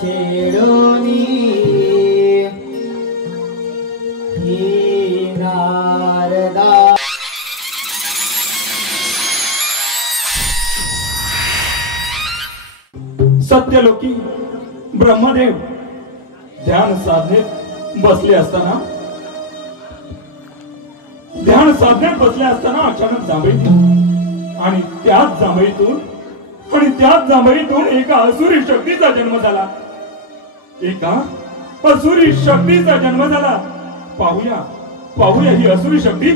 छेडोनी ही नारदा सत्यलोकी ब्रह्मदेव ध्यान साधनेत बसले असताना अचानक जांभळीतून आणि त्याच जांभळीतून एका असुरी शक्तीचा जन्म झाला. पाहूया ही असुरी शक्ती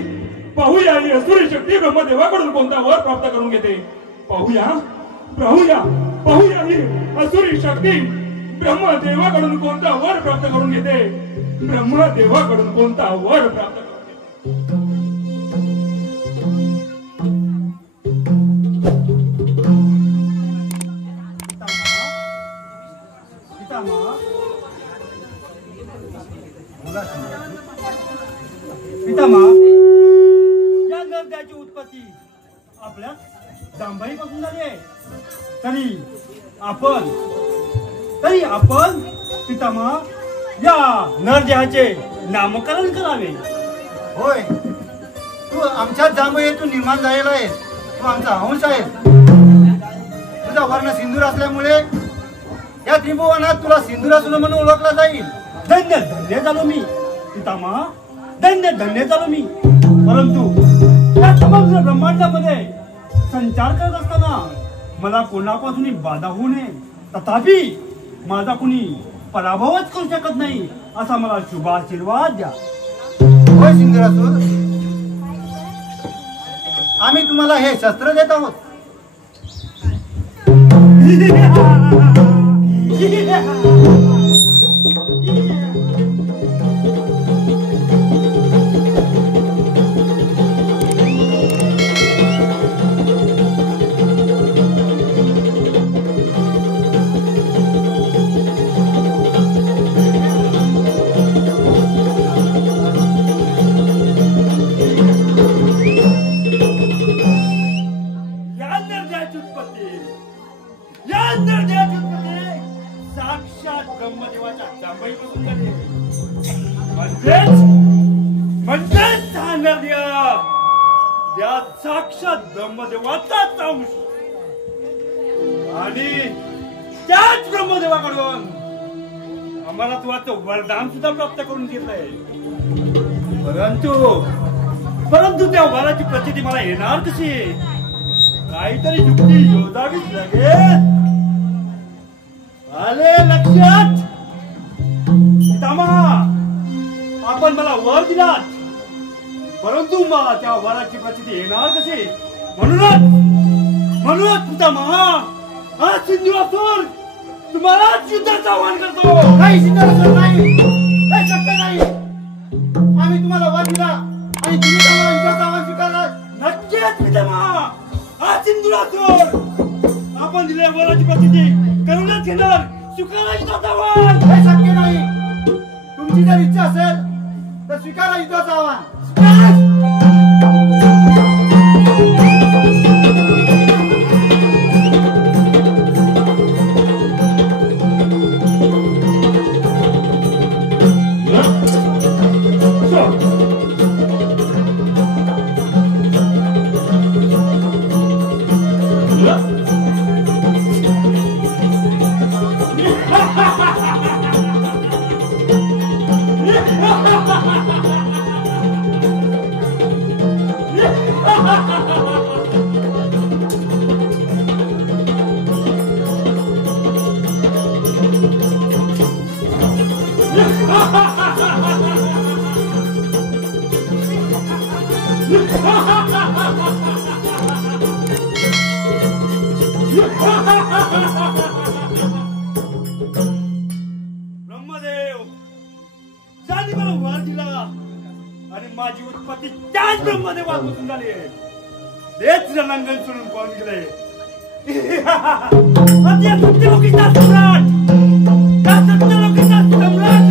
ब्रह्मदेवाकडून कोणता वर प्राप्त करून घेते. पाहूया ही असुरी शक्ती ब्रह्मदेवाकडून कोणता वर प्राप्त करून घेते. पितामह, या नरद्याची उत्पत्ती आपल्या जांभळीपासून झाली आहे. तरी आपण पितामह या नरदेहाचे नामकरण करावे. होय, तू आमच्याच जांभळीतून निर्माण झालेला आहे. तू आमचा अंश आहे. तुझा वर्ण सिंदूर असल्यामुळे या त्रिभुवनात तुला सिंदूरासुर म्हणून ओळखला जाईल. धन्य झालो मी पितामह, धन्य झालो मी. परंतु या समग्र ब्रह्मांडामध्ये संचार करत असताना मला कोणापासून बाधा होऊ नये. तथापि माझा कुणी पराभवच करू शकत नाही असा मला शुभ आशीर्वाद द्या. होय सिंदूरासुर, आम्ही तुम्हाला हे शस्त्र देत आहोत. साक्षात ब्रह्मदेवाचाच अंश आणि त्याच ब्रह्मदेवाकडून आम्हाला तू वरदान सुद्धा प्राप्त करून घेतलंय. परंतु त्या वराची प्रचिती मला येणार कशी? काहीतरी युक्ती योजावीच लागेल. आले लक्षात पितामह, आपण मला वर दिलात, परंतु मला त्या वराची प्रचिती येणार कशी? म्हणूनच पितामह, हा सिंदूरासुर तुम्हालाच युद्धाचं आवाहन करतो. नाही सिंदूरासुर, नाही, हे शक्य नाही. आम्ही तुम्हाला वर दिला आणि तुम्ही आम्हाला युद्धाचं आवाहन स्वीकारला. नक्कीच पितामह, हा सिंदूरासुर आपण दिलेल्या वराची प्रचिती करूनच घेणार. स्वीकारा युद्धाचं आवाहन. हे शक्य नाही. तुमची जर इच्छा असेल तर स्वीकारा युद्धाचं आवाहन. ब्रह्मदेव, ज्याने मला वर दिला आणि माझी उत्पत्ती त्याच ब्रह्मदेवापासून झाली आहे, तेच रणांगण सोडून पळून गेले. सत्यलोकीचा सम्राट, त्या सत्यलोकीचा सम्राट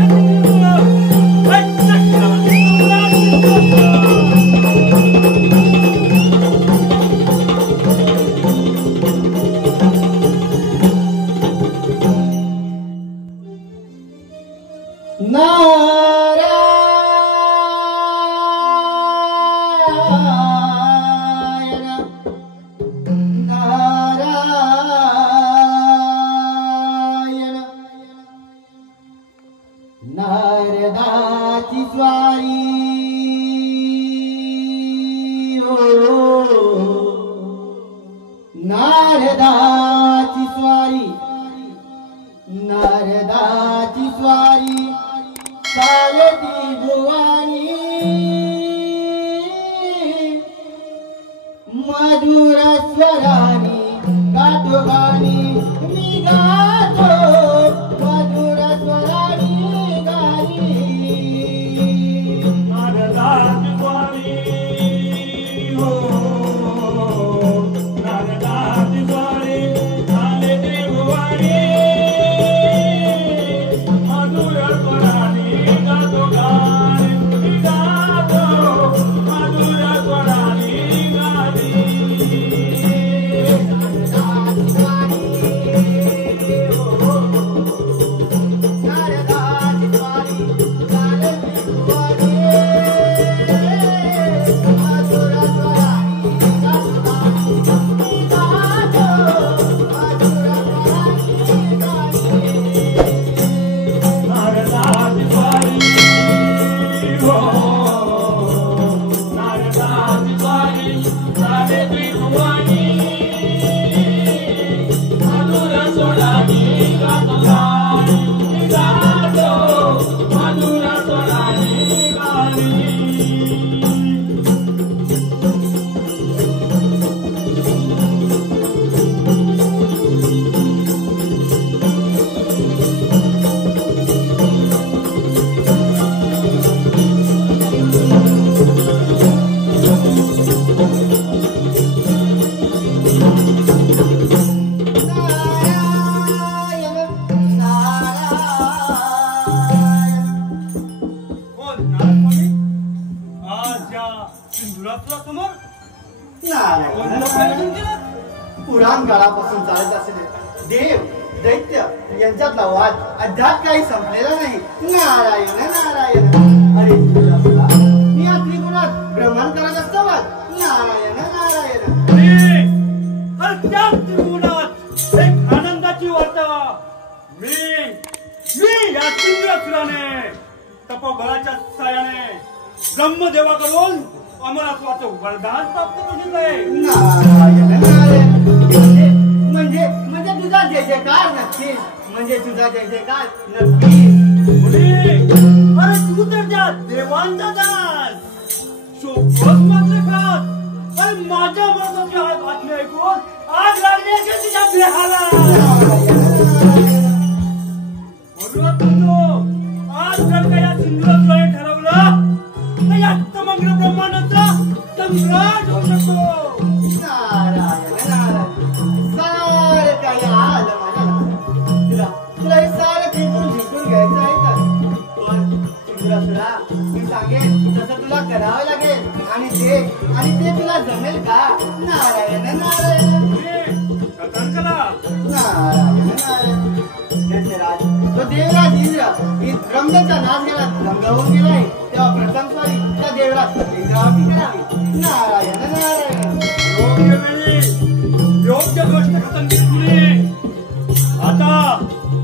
पुराण काळापासून चालत असलेले देव दैत्य यांच्यातला वाद अद्याप काही संपलेला नाही. नारायण नारायण. अरे मी या त्रिगुणात भ्रमण करत असतो वाद. नारायण नारायण. अरे त्या त्रिगुणात एक आनंदाची वार्ता. मी या चंद्रसुराने तपोबलाच्या साहाय्याने ब्रह्मदेवाकडून अमरत्वाचं वरदान प्राप्त केलंय. नारायण नारायण. म्हणजे तुझा जय जयकार नक्कीच. म्हणजे तुझा जय जयकार नक्कीच. अरे तू तर त्या देवांचा दास शोभत मात्र खात. अरे माझ्या मनाची बातमी ऐकून आग लागली असेल तुझ्या देहाला. आज जर का या सिंधुराने ठरवलं तर या समग्र ब्रह्मांडाचा सम्राट होऊ शकतो. नारायण नारायण. सारं काही आलं माझ्या लक्षात. तुला हे सारं जिंकून घ्यायचं आहे का? पण सिंधुरासुरा मी सांगेन तसं तुला करावं लागेल. आणि ते तुला जमेल का? नारायण नारायण. नारायण नारायण. दशराज तो देवराज इंद्र ब्रह्मेचा नाश केला गंगावून गेलाय तेव्हा प्रथम स्वारी त्या देवराज इंद्रावती करावी. नारायण नारायण. योग्य गोष्ट खतम केली. आता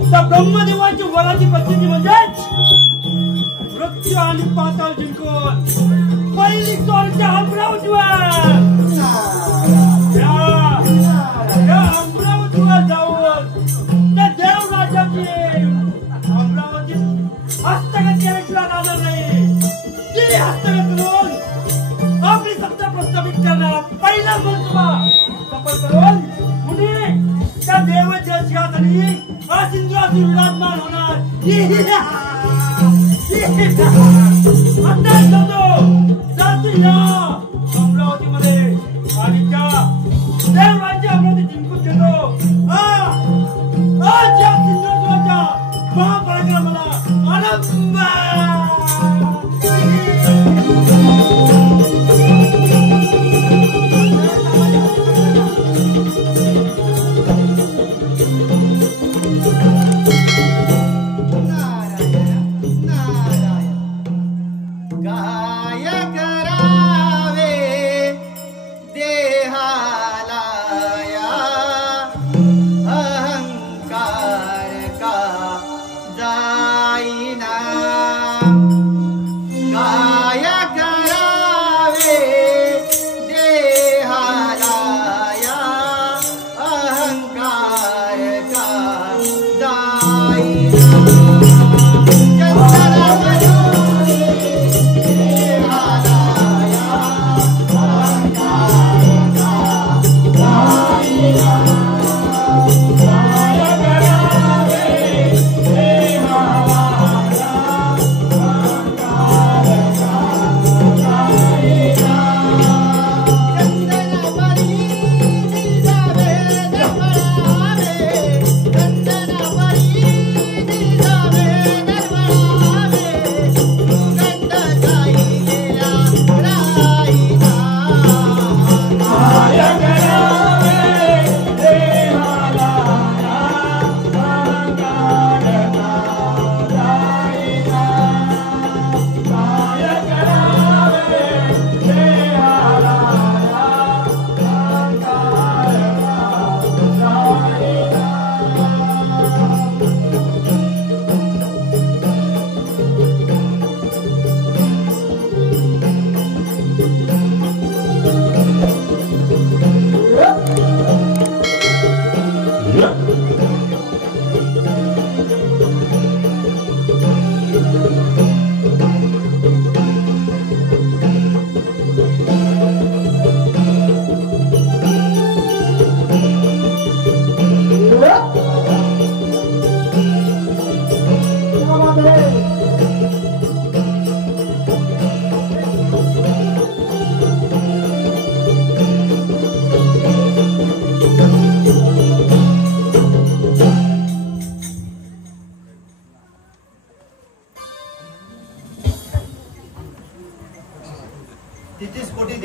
त्या ब्रह्मदेवाची वराची पद्धती म्हणजेच मृत्यू आणि पाताळ जिंकून पहिली स्वारीच्या अमरावतीवर अमरावतीवर जाऊन त्या देवराजाची अमरावती हस्तगत केल्याशिवाय राहणार नाही. ती हस्तगत करून आपली सत्ता प्रस्थापित करणारा पहिला मनसुबा सफल करून कुणी त्या देवाच्या सिंहासनी सिंधुराची विराजमान होणार. अमरावतीमध्ये आणि त्या देवराज्य अमरावती जिंकून घेतो. आज या सिंधुराच्या महापराक्रमाला आनंद.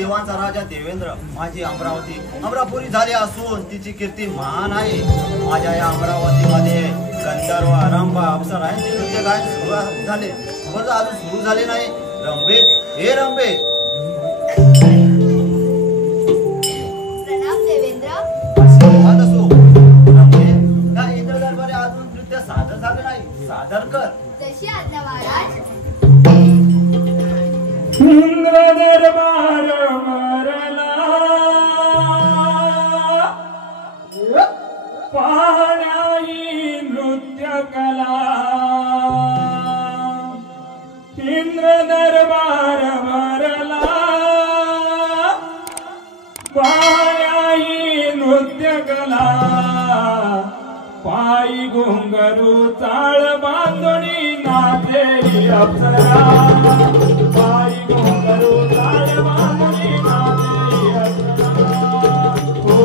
देवांचा राजा देवेंद्र, माझी अमरावती अमरापुरी झाली असून तिची कीर्ती महान आहे. माझ्या या अमरावतीमध्ये गंधर्व रंभा अप्सरांचे नृत्य गायन सुरू झाले, पण अजून सुरू झाले नाही. रंभे, हे रंभे, प्रणाम देवेंद्र. आशीर्वाद असो. रंभे, या इंद्र दरबारी अजून नृत्य सादर झाले नाही, सादर कर. जशी आज्ञा महाराज. इंद्र दरबार मरला पाहण्याही नृत्य कला. इंद्र दरबार मरला पाहण्याही नृत्य कला. पायी घुंगरू चाळ बांधणी नाचेली अप्सरा. पायी घुंगरू चाळ बांधणी नाचेली अप्सरा. ओ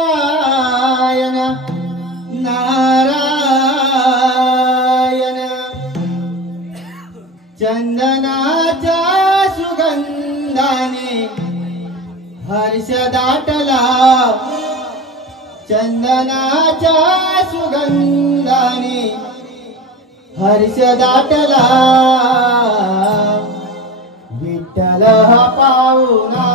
नारायण नारायण चंदनाच्या सुगंधाने हर्ष दाटला. चंदनाच्या सुगंधाने हर्ष दाटला. विठ्ठल हा पाहुणा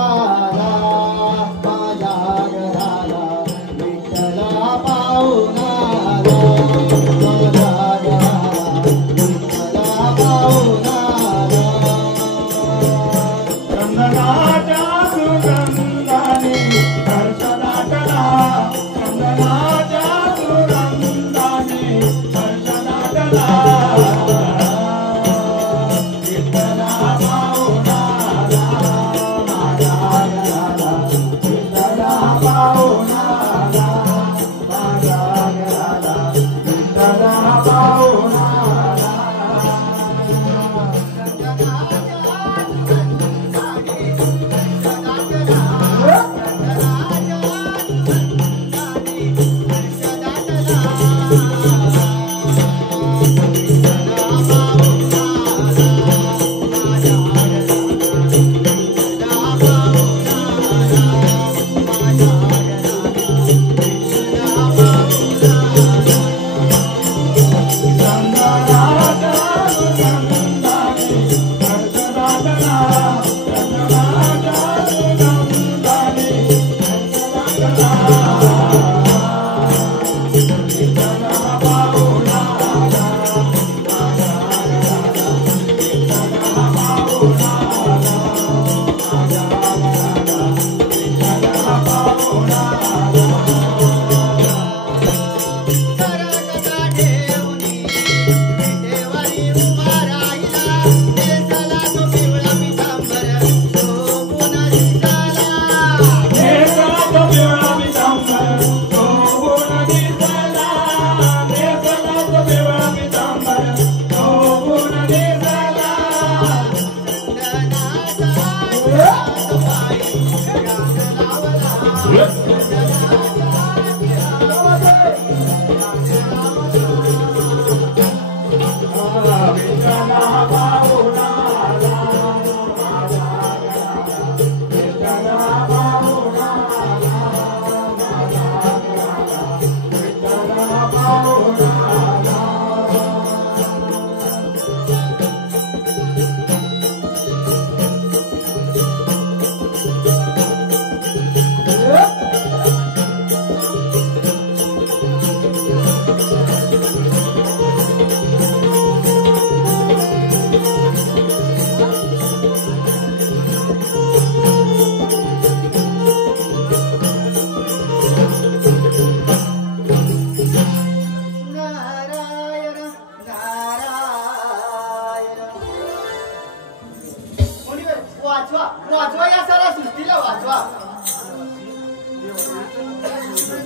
वाचवा वाचवा या सारा सृष्टीला वाचवा.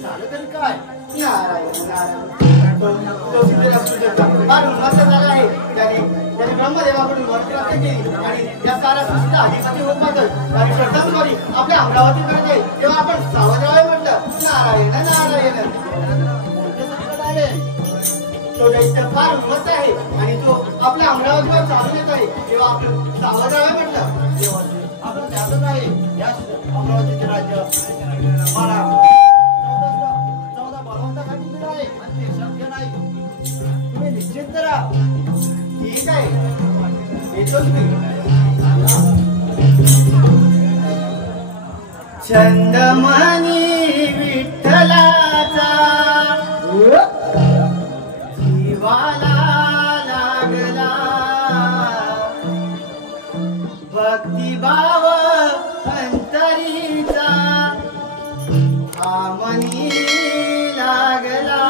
झालं तरी काय? नारायण नारायण तो सिद्धराज फार उन्माद झाला आहे. त्याने ब्रह्मदेवाकडून वर प्राप्त केली आणि या सारा सृष्टीला अधिपती होत मागत आणि प्रथम करी आपल्या अमरावतीकडे जाईल तेव्हा आपण सावध राहावे म्हटलं. नारायण नारायण तो दैत्य फार उन्मत्त आहे आणि तो आपल्या अमरावतीवर चालून येत आहे तेव्हा आपण सावध राहावे म्हटलं. आपलं त्यातच आहे या अमरावतीचे राज्य. मला 14 बळवंतासाठी दिलं आहे आणि ते शक्य नाही. तुम्ही निश्चित करा. ठीक आहे येतोच मी. चंदमणी विठ्ठलाचा जीवाला लागला भक्तिभाव अंतरीचा आमनी लागला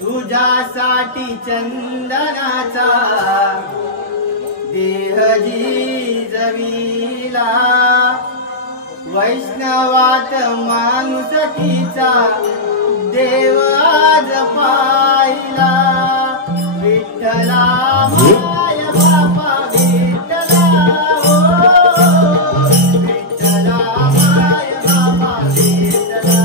तुझ्यासाठी चंदनाचा देहजी जविला वैष्णवात माणुसकीचा देव आज पाहिला विठ्ठला माय बापा विठ्ठला विठ्ठला माय बापा विठ्ठला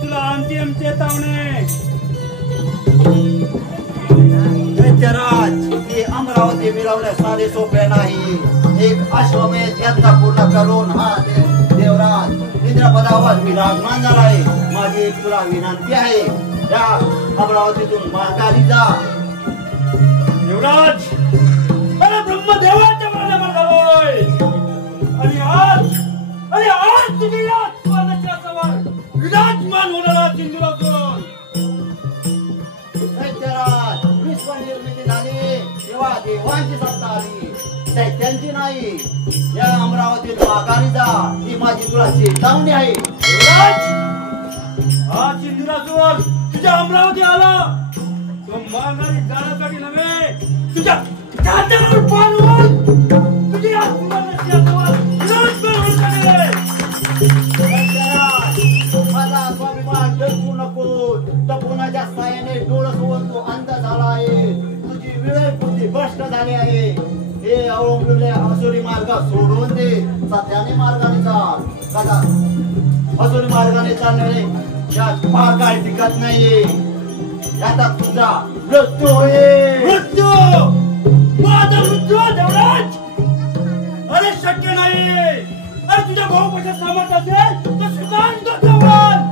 तुला अंतिम चेतावणी. दैत्यराज ही अमरावती मिळवणे साधे सोपे नाही. एक अश्वमेध यज्ञ पूर्ण करून हा देवराज इंद्रपदावर विराजमान झाला आहे. माझी एक तुला विनंती आहे या अमरावतीतून माघारी जा. देवराज मला ब्रह्मदेवाच्या मनावर झालोय आणि आज तुझी या स्वादाच्या सवार विराजमान होणारा सिंधुरासूर. दैत्यराज विश्व निर्मिती झाली तेव्हा देवांची सत्ता आली दैत्यांची नाही. या अमरावतीत माघारी जा ही माझी तुला चेतावणी आहे. देवराज हा सिंधुरासूर तुझ्या अमरावती आला तो माघारी जाण्यासाठी नव्हे तुझ्या तात्यावर पाणवून सोबत तो अंत झाला आहे. तुझी विवेक बुद्धी भ्रष्ट झाली आहे. हे अवलंबलेले असुरी मार्ग सोडून दे. सत्याने मार्गाने चाल. कदा असुरी मार्गाने चालणारे यात फार काय टिकत नाहीये. याचा तुझा मृत्यू होईल. मृत्यू माझा मृत्यू देवराज अरे शक्य नाही. अरे तुझ्या भाऊ पैसा सामर्थ असेल तर सुधान तो देवराज.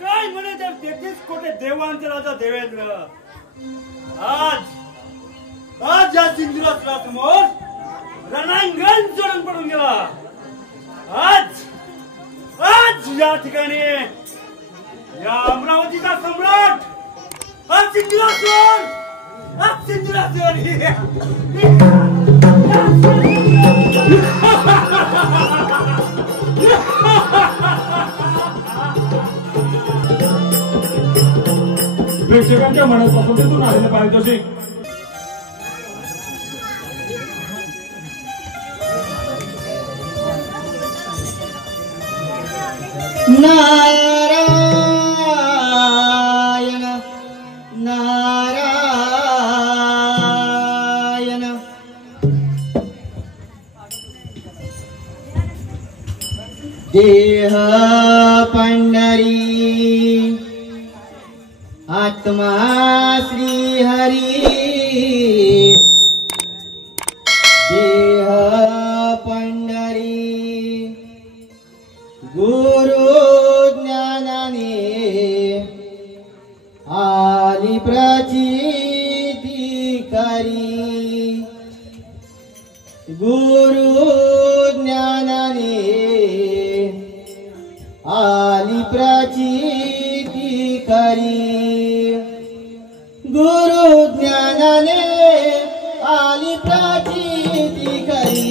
काय म्हणे त्या 33 कोटी देवांचे राजा देवेंद्र आज या सिंधुरासमोर रणांगण सोडून पडून गेला. आज या ठिकाणी या अमरावतीचा सम्राट आज सिंधुरासवर प्रेक्षकांच्या मनात पसंतीतून आलेलं पारितोषिक नारायण नारायण देह पंढरी आत्मा श्री हरी देह पंढरी गुरु ज्ञानाने आली प्रचिती करी गुरु ज्ञानाने आली प्रचिती करी गुरु ज्ञानाने आली प्रचिती करी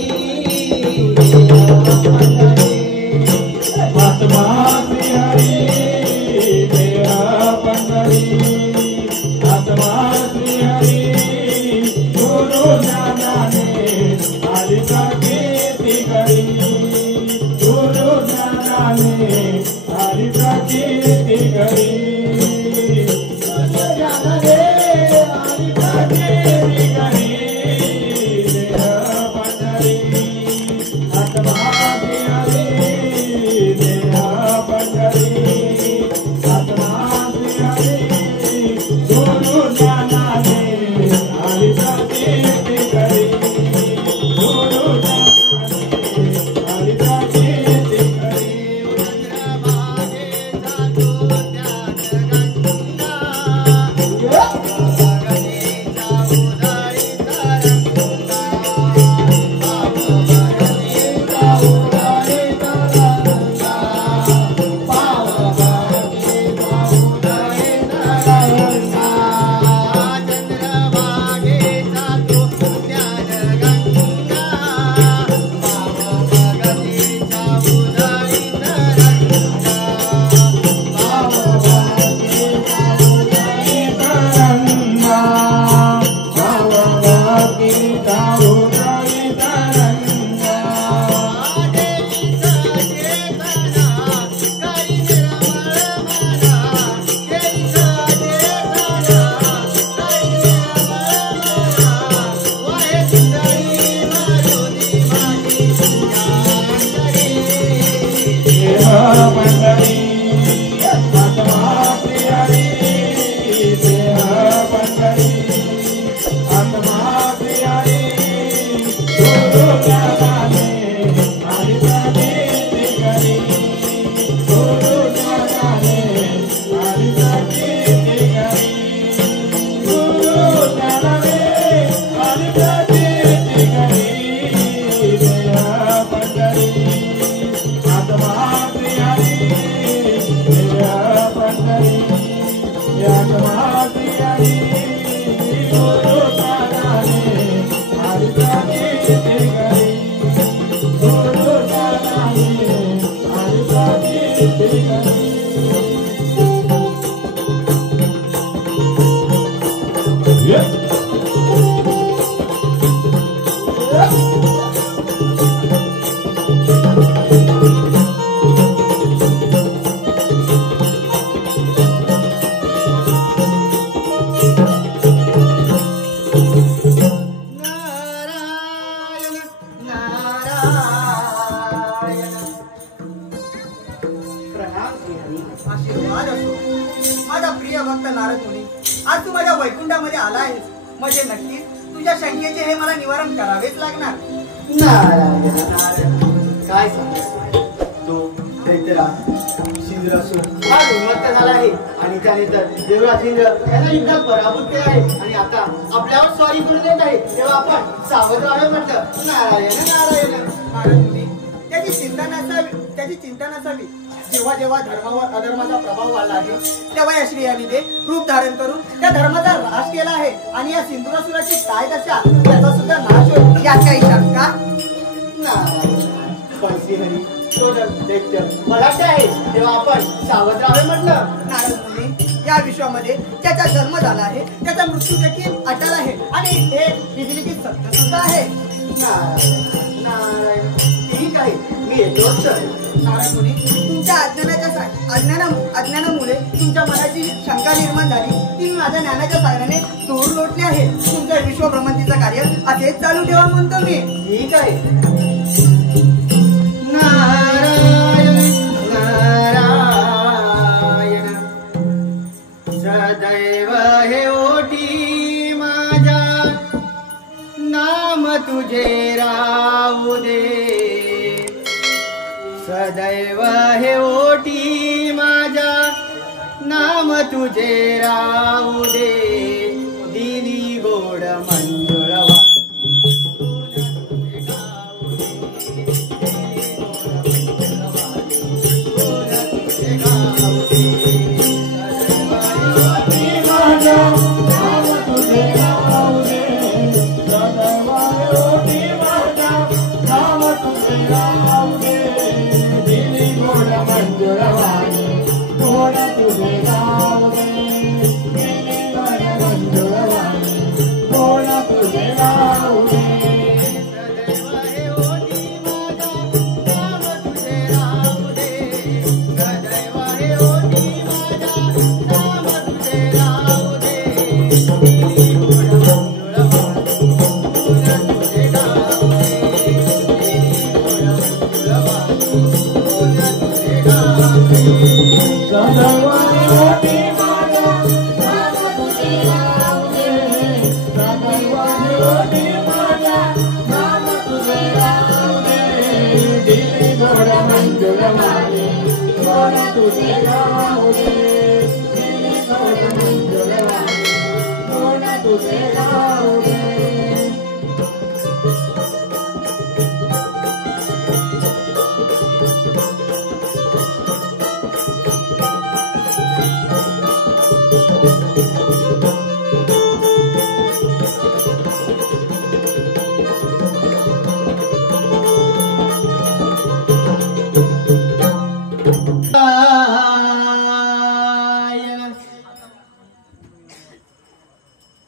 आत्मा श्री हरी देह पंढरी आत्मा श्री हरी गुरु ज्ञानाने आली प्रचिती करी गुरु ज्ञानाने आली प्रचिती करी ज्ञानाने आली प्रचिती करी देह पंढरी आत्मा श्री हरी आशीर्वाद असो माझा प्रिय भक्त नारद मुनी, आज तू माझ्या वैकुंठामध्ये आला आहेस म्हणजे नक्कीच तुझ्या शंकेचे हे मला निवारण करावेच लागणार. नारायण नारायण, काय सांगतो तो दैत्यराज इंद्रासूर हा उन्मत्त झाला आहे आणि त्याने तर देवराज इंद्र याला युद्धात पराभूत केला आहे आणि आता आपल्यावर स्वारी करून देत आहे. तेव्हा आपण सावध राहावे म्हटलं. नारायण नारायण. नारद मुनी, त्याची चिंता नसावी. जेव्हा जेव्हा धर्मावर अधर्माचा प्रभाव वाढला आहे तेव्हा या श्रीहरीने रूप धारण करून त्या धर्माचा ऱ्हास केला आहे आणि या सिंधुरासुराची काय दशा याचा सुद्धा नाश होईल यात काही शंका नारायण. पण श्रीहरी तो दैत्य बलाढ्य आहे तेव्हा आपण सावध राहावे म्हटलं. नारद मुनी, या विश्वामध्ये त्याचा जन्म झाला आहे, त्याचा मृत्यू देखील अटल आहे आणि हे विधिलिखित सत्य सुद्धा आहे. नारायण नारायण. ठीक आहे, मी येतोच तर. नारद मुनी, तुमच्या अज्ञानामुळे तुमच्या मनाची शंका निर्माण झाली ती मी माझ्या ज्ञानाच्या साहाय्याने दूर लोटली आहे. तुमच्या विश्वभ्रमंतीचं कार्य असेच चालू ठेवा म्हणतो मी. ठीक आहे. नारायण नारायण. सदैव हे ओटी माझ्या नाम तुझे राहू दे. सदैव हे ओटी माझ्या नाम तुझे राहू दे. दिली गोड मंजुळवा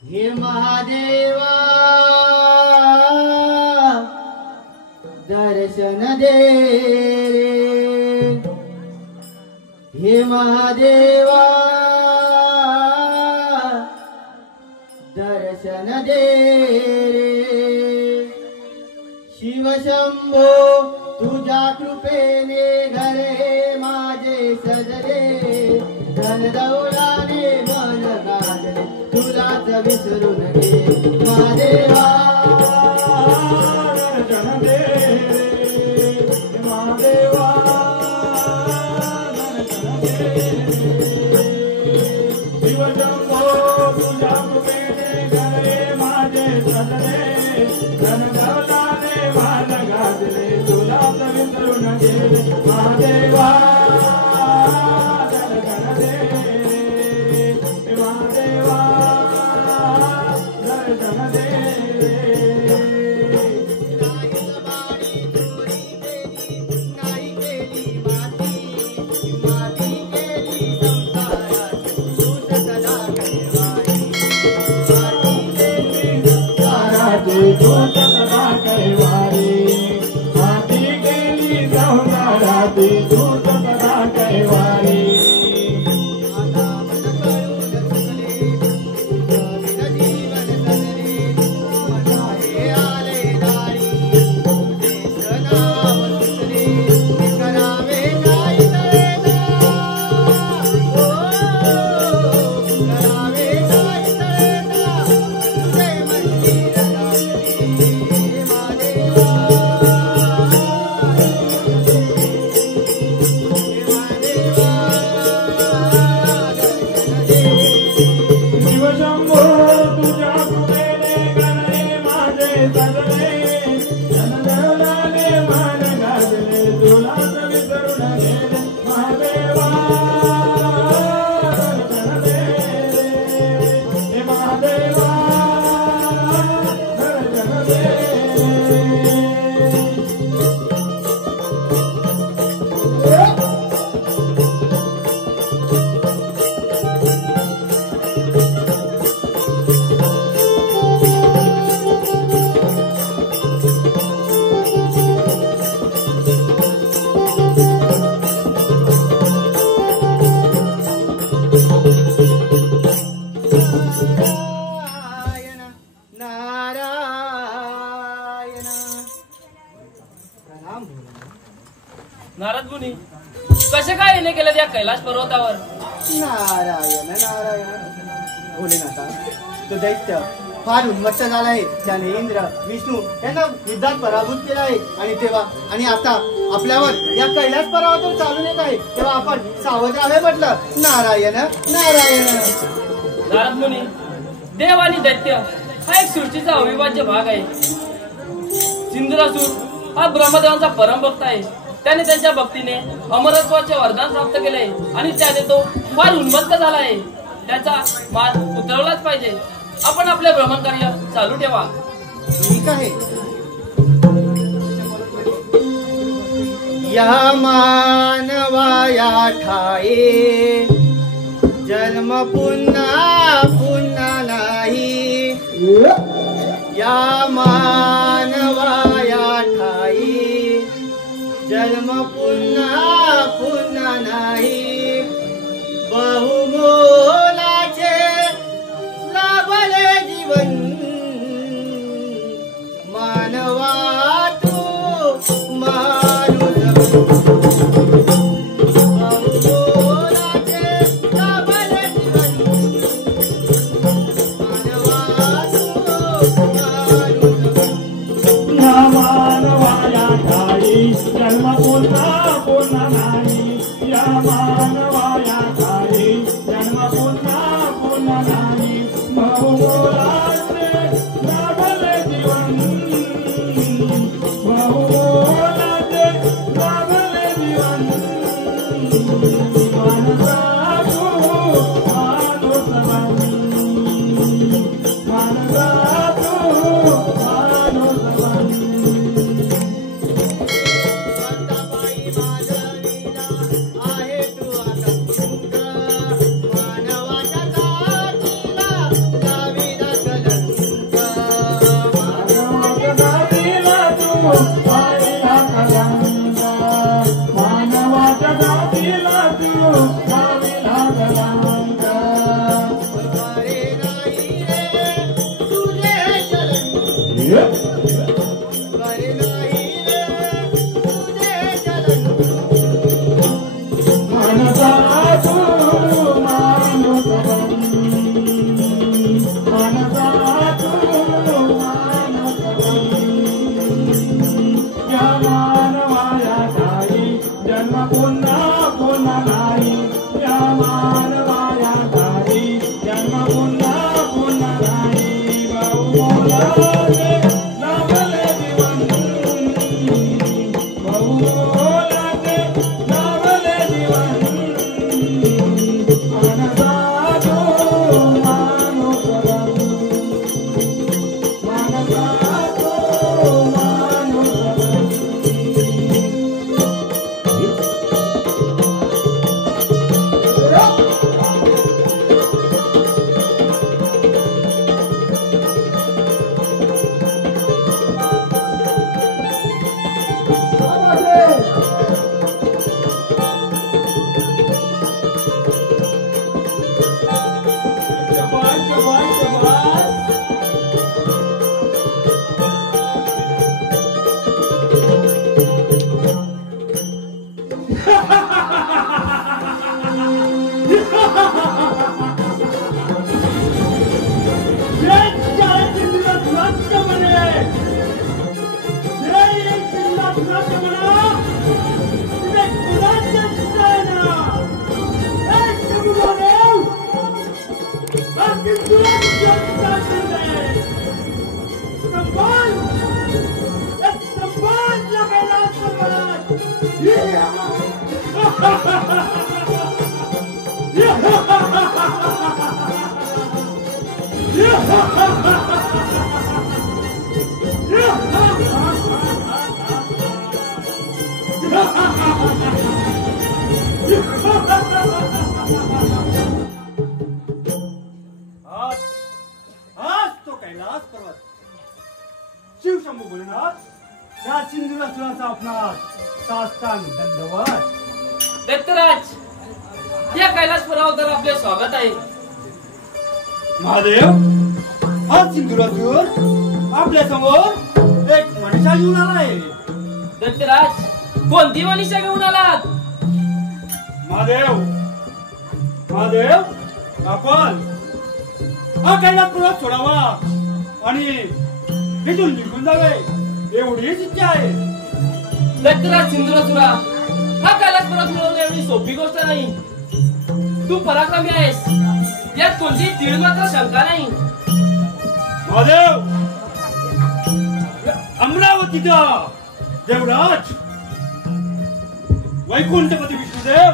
हे महादेवा दर्शन दे रे. हे महादेवा दर्शन दे रे. शिवशंभो तुझ्या कृपेने घरे माझे सजले. धनदौलाने मन गाजले तुलाच विसरून गे. महादेवा दर्शन दे रे. महादेवा दर्शन दे रे. शिवशंभो तुझ्या कृपेने घरे माझे सजले. धनदौलाने मन गाजले तुलाच विसरून गे. महादेवा महादेवा दर्शन दे. ती दूत सदा कैवारी हाती गेली जाऊन ती दूत सदा कैवारी नारद मुनी कसे काय येणे केलं त्या कैलाश पर्वतावर? नारायण नारायण. भोलेनाथा, तो दैत्य फार उन्मत्त झाला आहे. त्याने इंद्र विष्णू यांना युद्धात पराभूत केला आहे आणि आता आपल्यावर या कैलास पर्वतावर चालून येत आहे. तेव्हा आपण सावध राहावे म्हटलं. नारायण नारायण. नारद मुनी, देव आणि दैत्य हा एक सृष्टीचा अविभाज्य भाग आहे. सिंधुरासूर हा ब्रह्मदेवांचा परमभक्त आहे. त्याने त्यांच्या भक्तीने अमरत्वाचे वरदान प्राप्त केले आणि त्याने तो फार उन्मत्त झाला आहे. त्याचा मान उतरवलाच पाहिजे. आपण आपले भ्रमण कार्य चालू ठेवा. ठीक आहे. या मानवाया ठाये जन्म पुन्हा पुन्हा नाही. या मानवाया ठाई जन्म पुन्हा पुन्हा नाही. बहुमोलाचे लाभले जीवन मानवा तू माणूस. बहुमोलाचे लाभले जीवन मानवा तू माणूस. मानवाया ठाई जन्म पुन्हा पुन्हा नाही. या मानवाया ठाई जन्म पुन्हा पुन्हा नाही. बहुमोलाचे लाभले जीवन बहुमोलाचे लाभले जीवन मानसा तू माणूस बन. मानसा तू माणूस बन. संताबाई माधवीला आहे तू आता सुंद. मानवाच्या जातीला लाविला कलंक. मानवाच्या जातीला तू लाविला कलंक. मानवाच्या जातीला तू लाविला कलंक. बरे नाही रे तुझे चलन. बरे नाही रे तुझे चलन. मानसा तू माणूस बन. मानसा तू माणूस बन. या मानवाया ठाई जन्म पुन्हा पुन्हा नाही. या मानवाया ठाई जन्म पुन्हा पुन्हा नाही. बहुमोलाचे आज तो कैलास पर्वत शिवशंभू भोलेनाथ त्या सिंधुरासुराचा आपणास साष्टांग दंडवत. दैत्यराज, या कैलास पर्वतावर आपले स्वागत आहे. महादेव, हा सिंधुरासुर आपल्या समोर एक मनीषा घेऊन आला आहे. दैत्यराज, कोणती मनीषा घेऊन आलात? महादेव, आपण हा कैलास पर्वत सोडावा आणि इथून निघून जावे एवढीच इच्छा आहे. दैत्यराज सिंधुरासुरा, हा कैलास पर्वत मिळवणे एवढी सोपी गोष्ट नाही. तू पराक्रमी आहेस, यात कोणती तीळ मात्र शंका नाही. महादेव, अमरावतीचा देवराज वैकुंठपती विष्णुदेव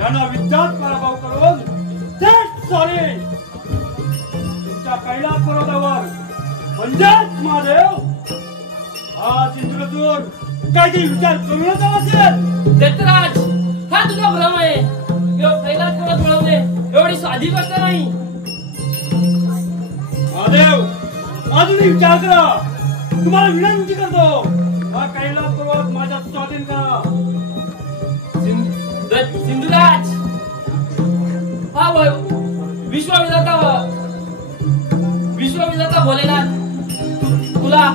यांना विद्यात पराभव करून थेट सारे तुमच्या कैलास पर्वतावर म्हणजेच महादेव हा सिंधुरासुर काहीतरी विचार करूनच असेल. दैत्यराज, हा तुझा भ्रम आहे. कैलास पर्वत मिळवणे एवढी साधी गोष्ट नाही. महादेव, अजूनही विचार करा. तुम्हाला विनंती करतो, हा कैलास पर्वत माझ्या स्वाधीन करा. सिंधुराज, हा विश्वविजेता भोलेनाथ तुला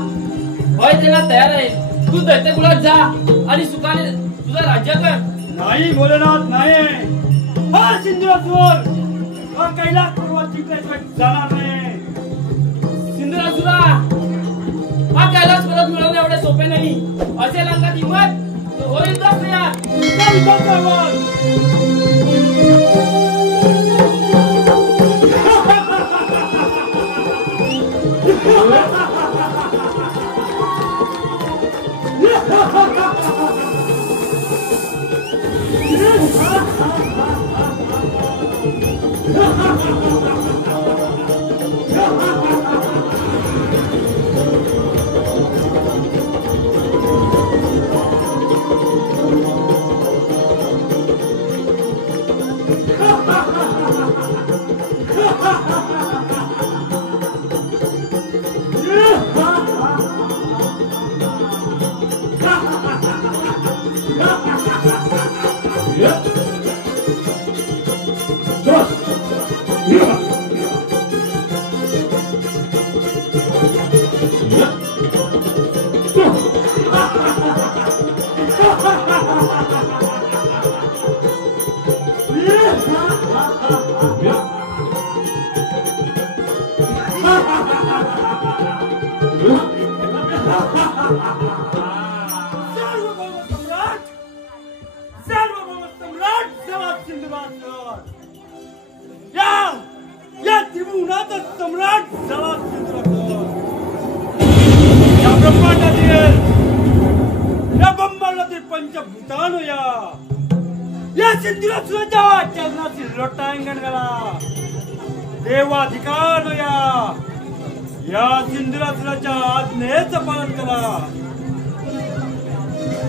भय देण्यास तयार आहे. तू दैत्यकुलात जा आणि सुखाने तुझं राज्य कर. नाही भोलेनाथ, नाही. हा सिंधुरासुर हा कैलास पर्वत जिंकल्याशिवाय जाणार नाही. सिंधुरासुरा, हा कैलास पर्वत मिळवणे एवढे सोपे नाही. असेल अंगात हिंमत तर होईल का प्रयास. देवाधिकार या सिंधुरासुराच्या आज्ञेचं पालन करा.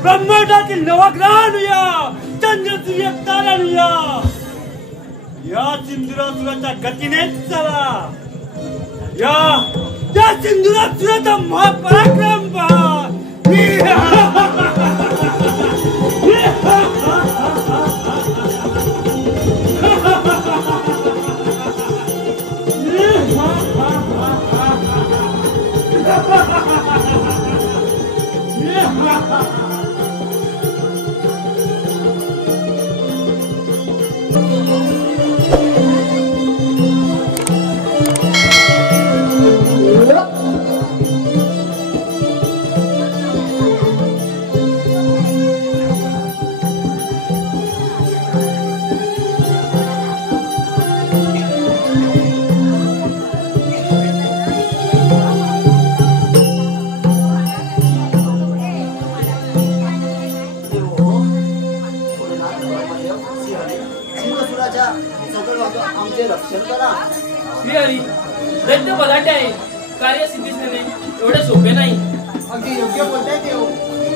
ब्रह्मांडातील नवग्रहानुया चंद्र सूर्य तारानुया या सिंधुरासुराच्या गतीनेच चला. या सिंधुरासुराचा महापराक्रम पहा. तलाठी आहे. कार्यसिद्धीस नेणे एवढे सोपे नाही. अगदी योग्य बोलताय देव.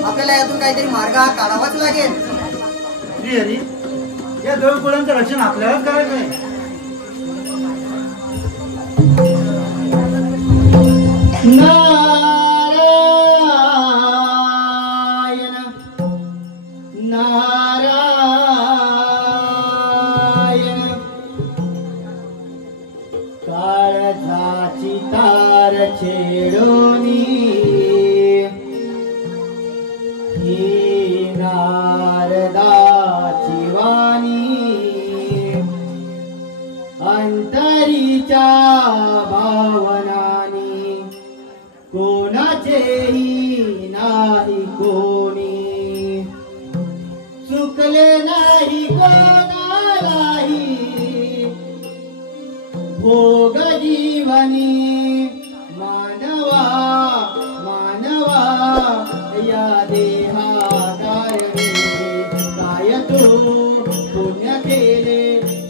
आपल्याला यातून काहीतरी मार्ग हा काढावाच लागेल. श्री हरी, या दोन कुळांचं रक्षण आपल्यालाच करायचं आहे. नारायण नारायण काळजाची तार छेडोनी ही नारदाची वाणी अंतरीच्या भावनानी कोणाचेही नाही कोणी चुकले नाही कोणालाही भोग जीवनी मानवा मानवा या देहादारणी काय तू पुण्य केले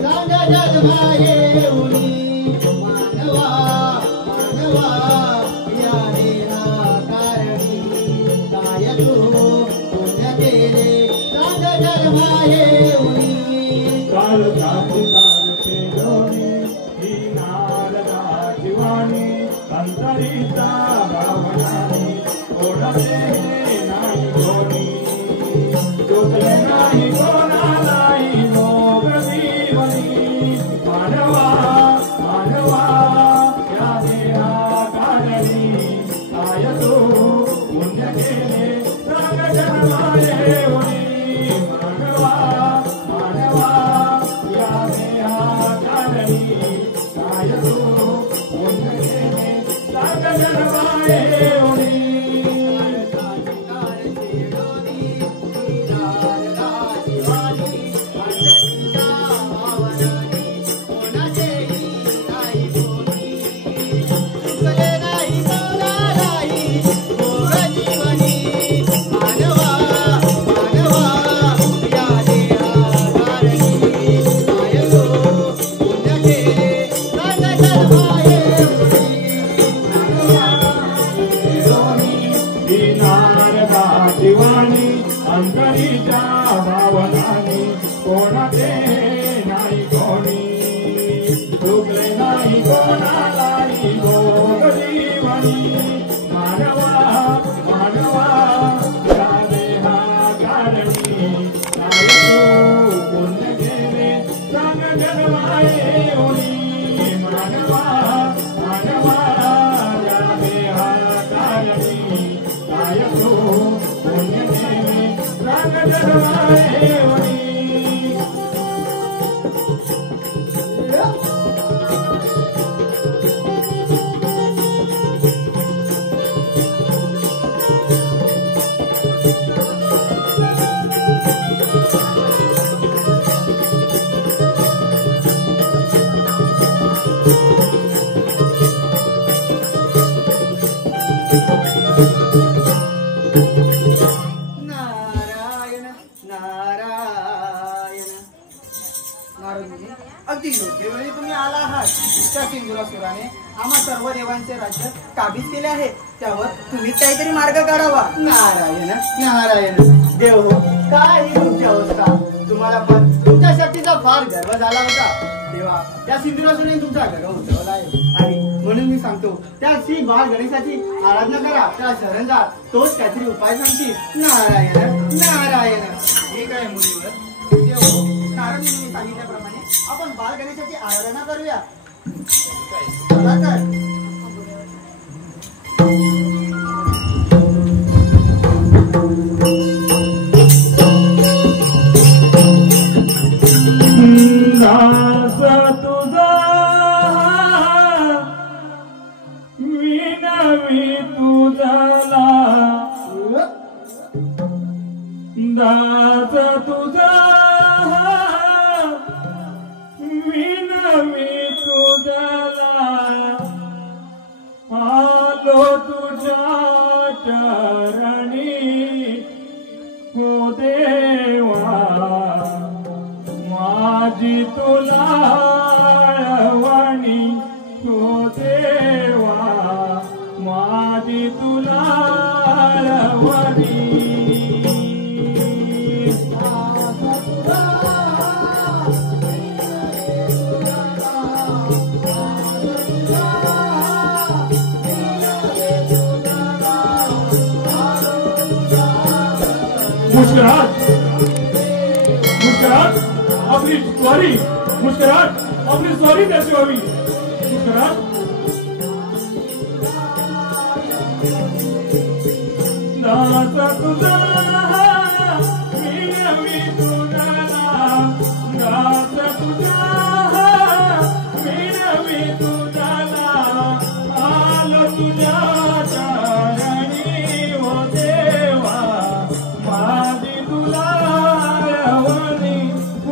सांग जन्मा येऊनी मानवा मानवा या देहादारणी काय तू पुण्य केले सांग जन्मा येऊनी अंतरीचा भावनानी कोणाचे नाही कोणी चुकले नाही कोणालाही भोग जीवनी मानवा मानवा या देहाकारणी काय तू पुण्य केले सांग जन्मा येऊनी मानवा मानवा या देहाकारणी काय तू पुण्य केले सांग जन्मा येऊनी दिवाणी अंतरीच्या भावनानी कोणाचे नाही कोणी चुकले नाही कोणालाही भोग जीवनी मानवा मानवा या देहाकारणी काय तू पुण्य केले सांग जन्मा येऊनी मानवा मानवा या देहाकारणी काय तू पुण्य केले सांग जन्मा येऊनी नारायण नारायण नारदमुनी, अगदी योग्य वेळी तुम्ही आला आहात. त्या सिंधुरासुराने आम्हा सर्व देवांचे राज्य काबीज केले आहे. त्यावर तुम्हीच काहीतरी मार्ग काढावा. नारायण नारायण देव हो, काय ही तुमची अवस्था. तुम्हाला पण तुमच्या शक्तीचा फार गर्व झाला होता तेव्हा त्या सिंधुरासुराने तुमचा गर्व उतरवला आहे. आणि म्हणून मी सांगतो त्या श्री बाळ गणेशाची आराधना करा, त्या शरण जा, तोच काहीतरी उपाय सांगतील. नारायण नारायण. ठीक आहे मुलीवर. देव हो, नारदमुनी सांगितल्याप्रमाणे आपण बाल गणेशाची आराधना करूया. चला तर. दास तुझा विनवी तुझला दास तुझा विनवी तुझला आलो तुझ्या चरणी हो देवा माझी तुला वाणी हो देवा मुस्कुराहट मुस्कुराहट आपली स्वारी मुस्कुराहट आपली स्वारी त्याची व्हावी मुस्कुराहट दास तुझा मी तुझा दास तुझा मी तुझा आलो तुझ्या चरणी ओ देवा माझी तुला रवणी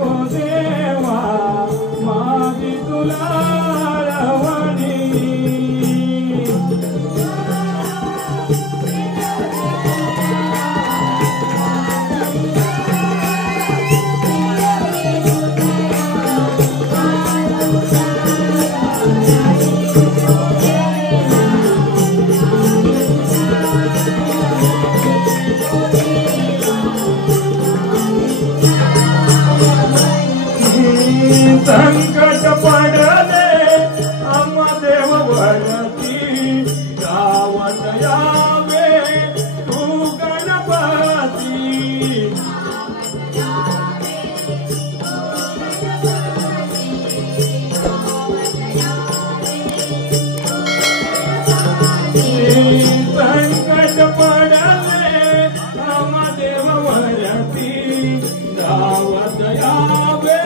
ओ देवा माझी तुला रवणी संकट पडले आम्हा देव वरती गावात यावे तू गणपती संकट पडले आम्हा देव वरती गावात यावे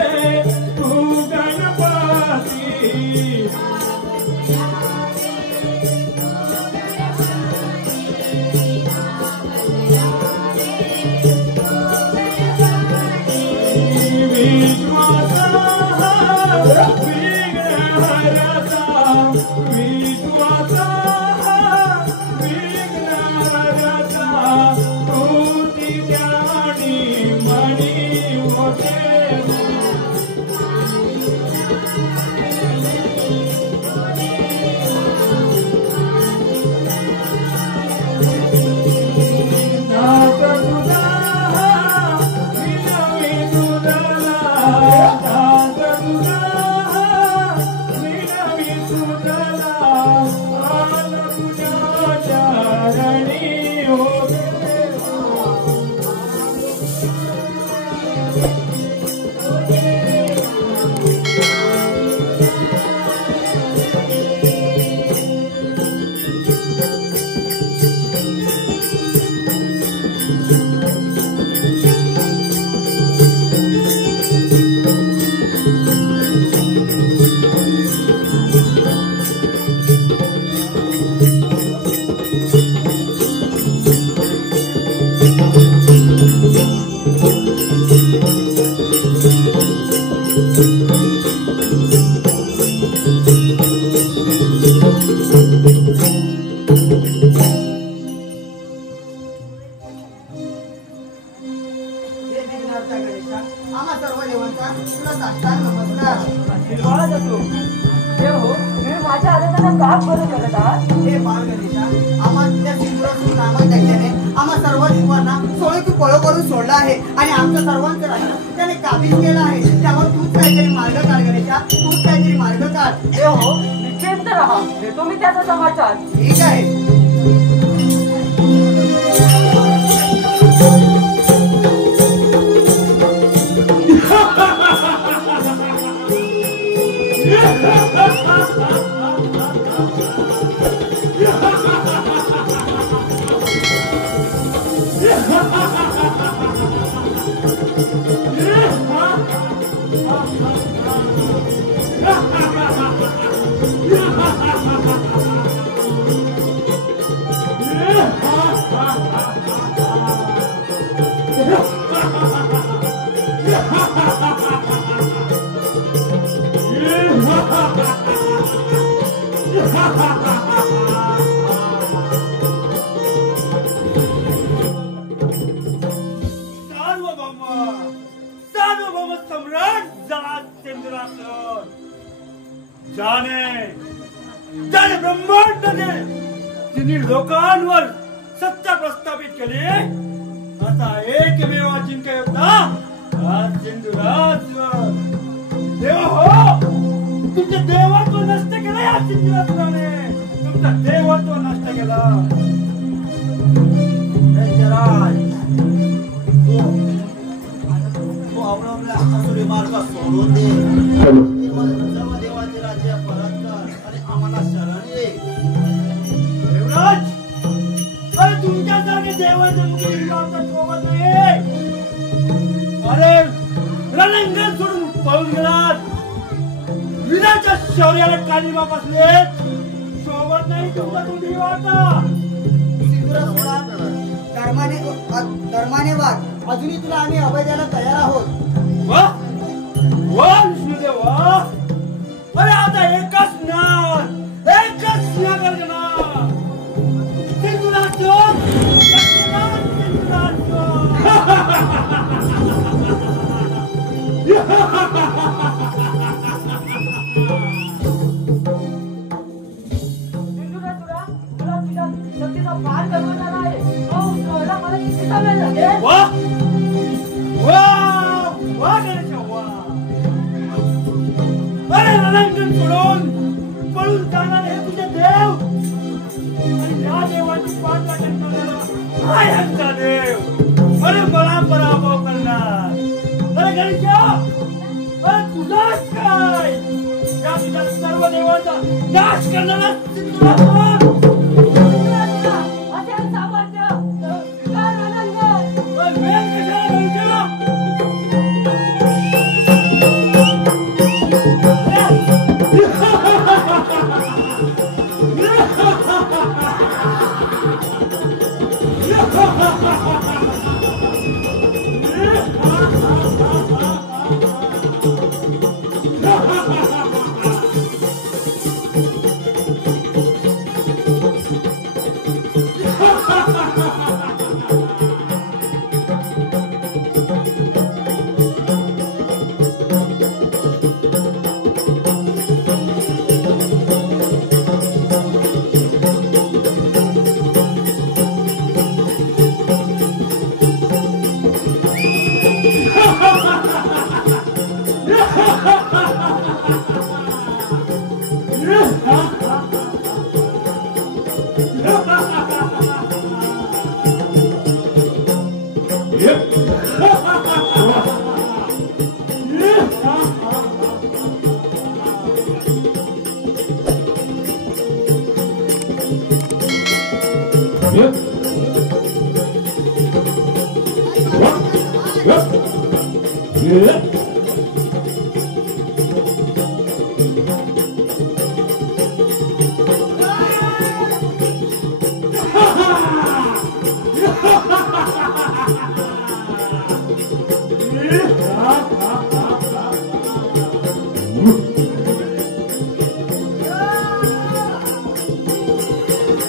आम्हा सर्व देवांचा तुला साष्टांग नमस्कार. आशीर्वाद असो. देव हो, तुम्ही माझ्या आराधना का बरं करत आहात? हे बाळ गणेशा, आम्हा त्या सिंधुरासूर नामक दैत्याने आम्हा सर्व जीवांना सोळी पळो करून सोडला आहे आणि आमच्या सर्वांचं राज्य त्याने काबीज केलं आहे. त्यावर तूच काहीतरी मार्ग काढ गणेशा, तूच काहीतरी मार्ग काढ. देव हो, निश्चिंत राहा. देतो मी त्याचा समाचार. ठीक आहे. सार्वभौम सम्राट जात चंद्राकर जाने जाने ब्रह्मांडाने तिन्ही लोकांवर सत्ता प्रस्थापित केली असा एकमेव अजिंक्य होता हा सिंधुराजवर. देव हो, तुमचे देवत्व नष्ट केलं या सिंधुरासुराने. तुमचा देवत्व नष्ट केला. राज असुरी मार्ग सोडून दे. सर्व देवाचे राज्य परत कर आणि आम्हाला शरण ये. देवराज, अरे तुमच्यासारखे देवाचे मुखी आमचा शोभत नाही. अरे रणांगण सोडून पळून गेलात. वीराच्या शौर्याला कालिमा बसलेत. शोभत नाही तुमचा तुम्ही वाटा. सिंधुरासुरा, धर्माने वाद. अजूनही तुला आम्ही अभय द्यायला तयार आहोत. वा वा विष्णुदेव वा. अरे आता एकच स्नेह करणार. सिंधुराज सिंधुरासुरा, तुला तुझ्या शक्तीचा फार गर्व झाला आहे. मला किती चांगलं लागेल. वा वा वा गणेशा वा. अरे रणांगण सोडून पळून जाणार हे तुझे देव. आणि या देवाची पाठ लागेल काय हक्का देव. अरे मला पराभव करणार. अरे गणेशा, अरे तुझाच काय या तुझ्या सर्व देवांचा नाश करणारा सिंधुरासुर. सिंधुरासुरा, असेल सामर्थ्य तुला रणांगण. वेळ कशाला गणेशा.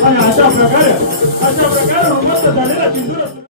आणि अशा प्रकारे मस्त झालेला सिंधुरासुर